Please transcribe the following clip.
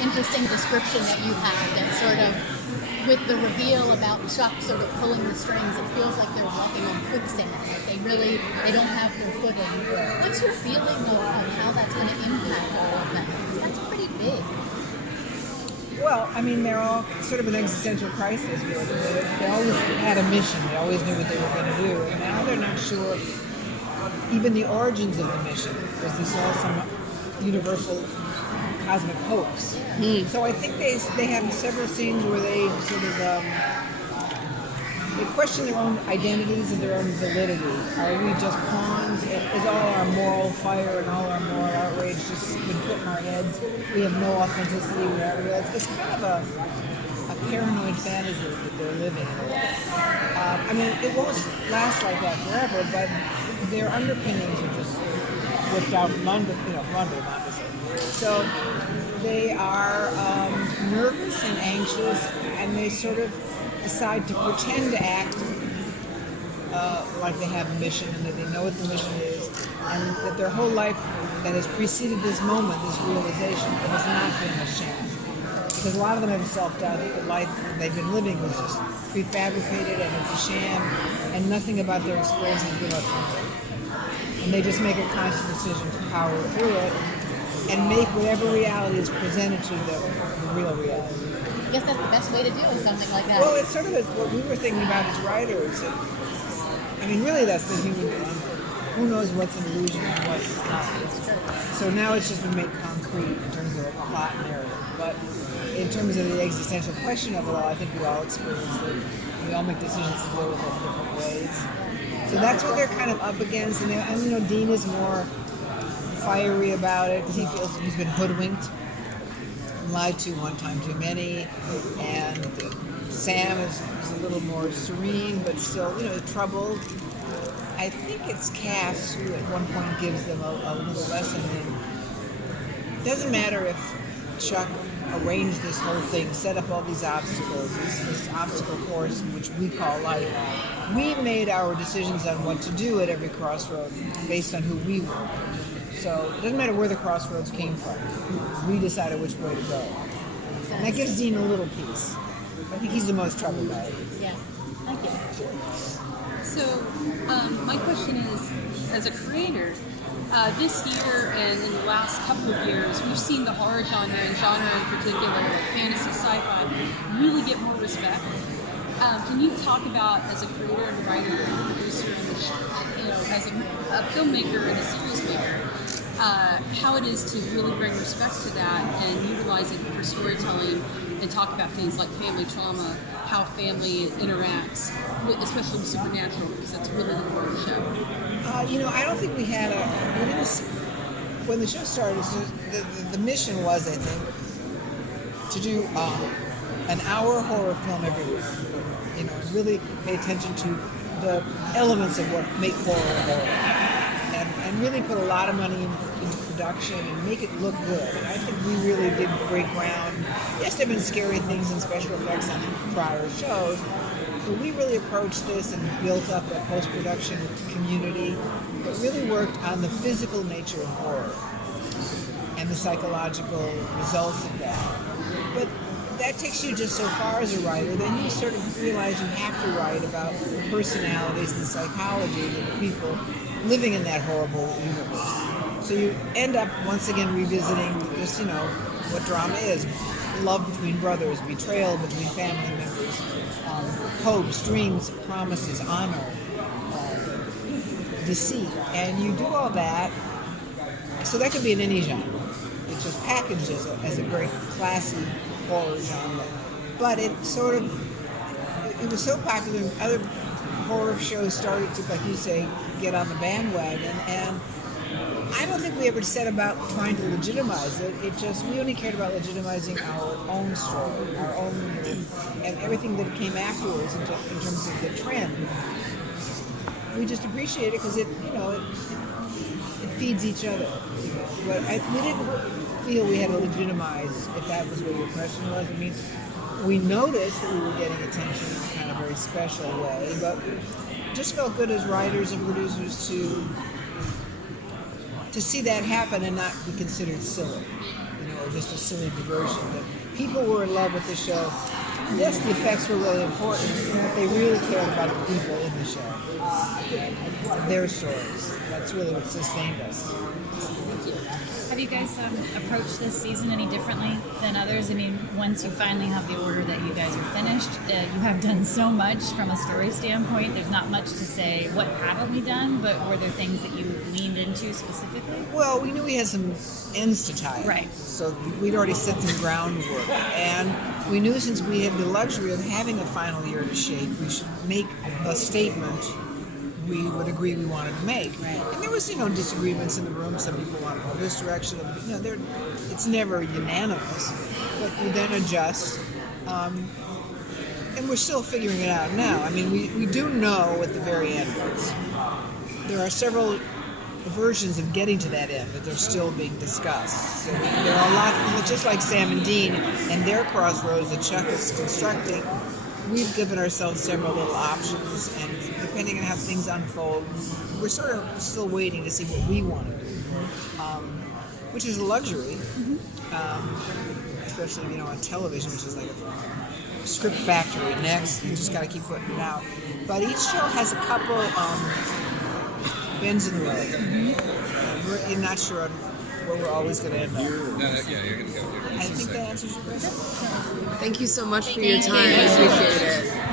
interesting description that you had that sort of, with the reveal about Chuck sort of pulling the strings, it feels like they're walking on quicksand. Like they don't have their footing. What's your feeling though on how that's going to impact all of that? Because that's pretty big. Well, I mean, they're all sort of an existential crisis, really. They always had a mission. They always knew what they were going to do. And now they're not sure even the origins of the mission. Was this all some universal cosmic hoax? So I think they have several scenes where they sort of they question their own identities and their own validity. Are we just pawns? Is all our moral fire and all our moral outrage just been put in our heads? We have no authenticity. It's kind of a paranoid fantasy that they're living in. I mean, it won't last like that forever, but their underpinnings are just whipped out from under, obviously. So they are nervous and anxious, and they sort of decide to pretend to act like they have a mission and that they know what the mission is, and that their whole life that has preceded this moment, this realization, it has not been a sham. Because a lot of them have self-doubt that the life they've been living was just prefabricated and it's a sham, and nothing about their experience has been authentic. And they just make a conscious decision to power through it and make whatever reality is presented to them the real reality. I guess that's the best way to do something like that. Well, it's sort of what we were thinking about as writers. I mean, really, that's the human dilemma. Who knows what's an illusion and what's not? So now it's just been made concrete in terms of a plot narrative. But in terms of the existential question of it all, I think we all experience it. We all make decisions to deal with it in different ways. So that's what they're kind of up against. And Dean is more fiery about it because he feels he's been hoodwinked, lied to one time too many, and Sam is a little more serene but still, troubled. I think it's Cass who at one point gives them a little lesson in it doesn't matter if Chuck arranged this whole thing, set up all these obstacles, this obstacle course which we call life. We made our decisions on what to do at every crossroad based on who we were. So it doesn't matter where the crossroads came from. We decided which way to go. And that gives Dean a little peace. I think he's the most troubled by it. Yeah. Thank you. So my question is, as a creator, this year and in the last couple of years, we've seen the horror genre and genre in particular, like fantasy, sci-fi, really get more respect. Can you talk about, as a creator and a writer and a producer and as a filmmaker and a series maker, how it is to really bring respect to that and utilize it for storytelling and talk about things like family trauma, how family interacts, especially with supernatural, because that's really the core of the show. I don't think we had when the show started, the mission was, I think, to do an hour horror film every week. And really pay attention to the elements of what make horror horror. And really put a lot of money into production and make it look good. And I think we really did break ground. Yes, there have been scary things and special effects on prior shows, but we really approached this and built up a post-production community that really worked on the physical nature of horror and the psychological results of that. But that takes you just so far as a writer, then you sort of realize you have to write about the personalities and the psychology of the people living in that horrible universe. So you end up once again revisiting just, what drama is. Love between brothers, betrayal between family members, hopes, dreams, promises, honor, deceit. And you do all that, so that could be in any genre. It's just packaged as a very classy horror genre. But it was so popular, and other horror shows started to, like you say, get on the bandwagon, and I don't think we ever set about trying to legitimize it. We only cared about legitimizing our own story, our own, and everything that came afterwards in terms of the trend. We just appreciate it because it feeds each other. But we didn't feel we had to legitimize, if that was what your question was. It means we noticed that we were getting attention in a kind of very special way, but just felt good as writers and producers to see that happen and not be considered silly, or just a silly diversion. That people were in love with the show. Yes, the effects were really important, but they really cared about the people in the show, and their stories. That's really what sustained us. Have you guys approached this season any differently than others? I mean, once you finally have the order that you guys are finished, you have done so much from a story standpoint. There's not much to say, what haven't we done, but were there things that you leaned into specifically? Well, we knew we had some ends to tie. Right. So we'd already set some groundwork. And we knew since we had the luxury of having a final year to shape, we should make the statement we would agree we wanted to make. Right. And there was, disagreements in the room. Some people wanted to go this direction. It's never unanimous. But you then adjust. And we're still figuring it out now. I mean, we do know at the very end. There are several versions of getting to that end, but they're still being discussed. So there are a lot, just like Sam and Dean and their crossroads that Chuck is constructing. We've given ourselves several little options, and depending on how things unfold, we're sort of still waiting to see what we want to do, which is a luxury, especially on television, which is like a script factory. Next, you just got to keep putting it out. But each show has a couple bends in the road. We're not sure where we're always going to end up. I think that answers your question. Thank you so much for your time. I appreciate it.